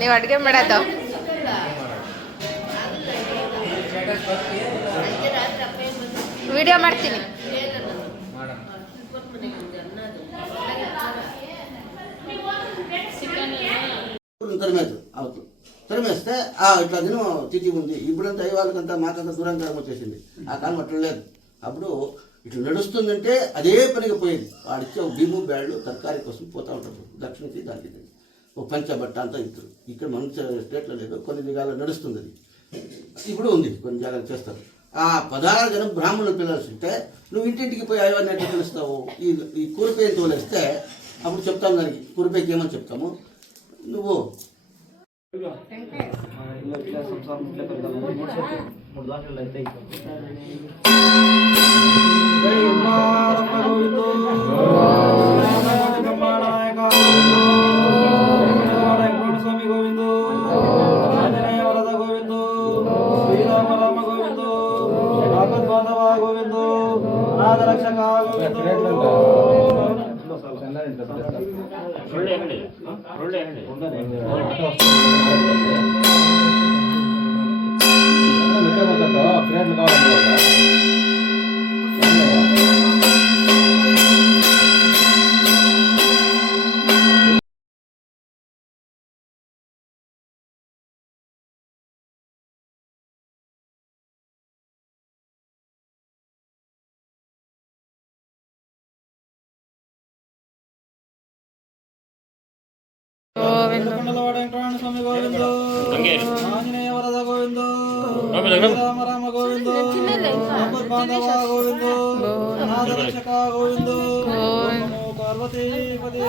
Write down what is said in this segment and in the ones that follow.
ನೀವು ಅಡುಗೆ ಮಾಡತ್ತೋ ವಿಡಿಯೋ ಮಾಡ್ತೀನಿ. తరిమేస్తే ఇట్లా దినం తిథి ఉంది. ఇప్పుడంతా అయ్యవాళ్ళకంతా మాకంతా దూరంగా వచ్చేసింది. ఆ కాలం అట్లా లేదు. అప్పుడు ఇట్లా నడుస్తుందంటే అదే పనిగా పోయేది. వాడిచ్చే బియ్యము బ్యాళ్ళు తరకారీ కోసం పోతూ ఉంటారు. దక్షిణకి దానికి ఒక పంచబట్ట అంతా ఇద్దరు. ఇక్కడ మన స్టేట్లో లేదు, కొన్ని దిగాల్లో నడుస్తుంది. అది ఇప్పుడు ఉంది, కొన్ని జాగాలు చేస్తారు. ఆ 16 జనం బ్రాహ్మణులు పిలవాల్సింటే నువ్వు ఇంటింటికి పోయి అయ్యవారిని ఎట్లా పిలుస్తావు? ఈ కూరపేని తోలేస్తే అప్పుడు చెప్తాము, దానికి కూరపేకి ఏమని చెప్తాము. నువ్వు స్వామి గోవిందు, ఆంజనేయ వరద గోవిందు, శ్రీరామ రామ గోవిందు, ఆపద్బాంధవ గోవిందు, అనాథ రక్షక గోవిందు. స్వామి గోవిందు, ఆంజనేయ వరద గోవిందు, శ్రీరామ రామ గోవిందు, ఆపద్బాంధవ గోవిందు, అనాథ రక్షక గోవిందు, పార్వతీ పదే.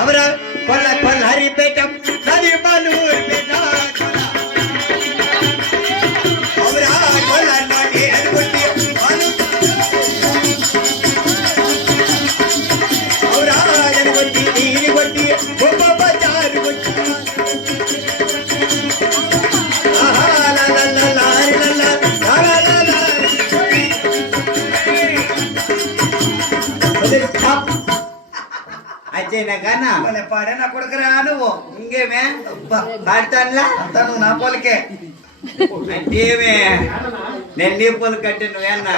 हमारा हरी बेटा हरी बालूर बेटा పాడే నా కొడుకురా నువ్వు ఇంకేమే పాడతానులా అంతా నువ్వు నా పోలికే అంటేమే నేను నీ పోలికి అంటే నువ్వేనా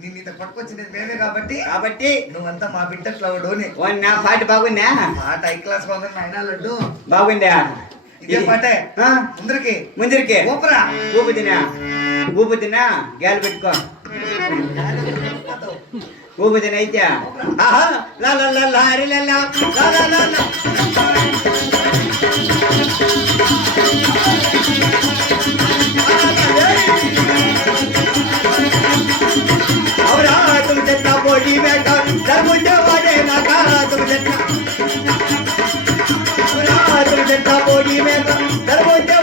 నేను ఇంత పట్టుకొచ్చినది మేమే కాబట్టి నువ్వంతా మా బిడ్డ క్లౌడోని నా పాట బాగుందా? పాట హై క్లాస్ బాగుంది నాయన లడ్డు బాగుందా? ఇదే పాటే ముందరికి ఊపరా ఊపుతినా గ్యాలు పెట్టుకో ఊపుతిన అయితే ఆహా లా లా లా లా హరి లా లా లా లా లా లా అవరా तुम जन्ना बोली बेटा दरमुझे वाले ना का तुम जन्ना అవరా तुम जन्ना बोली बेटा दरमुझे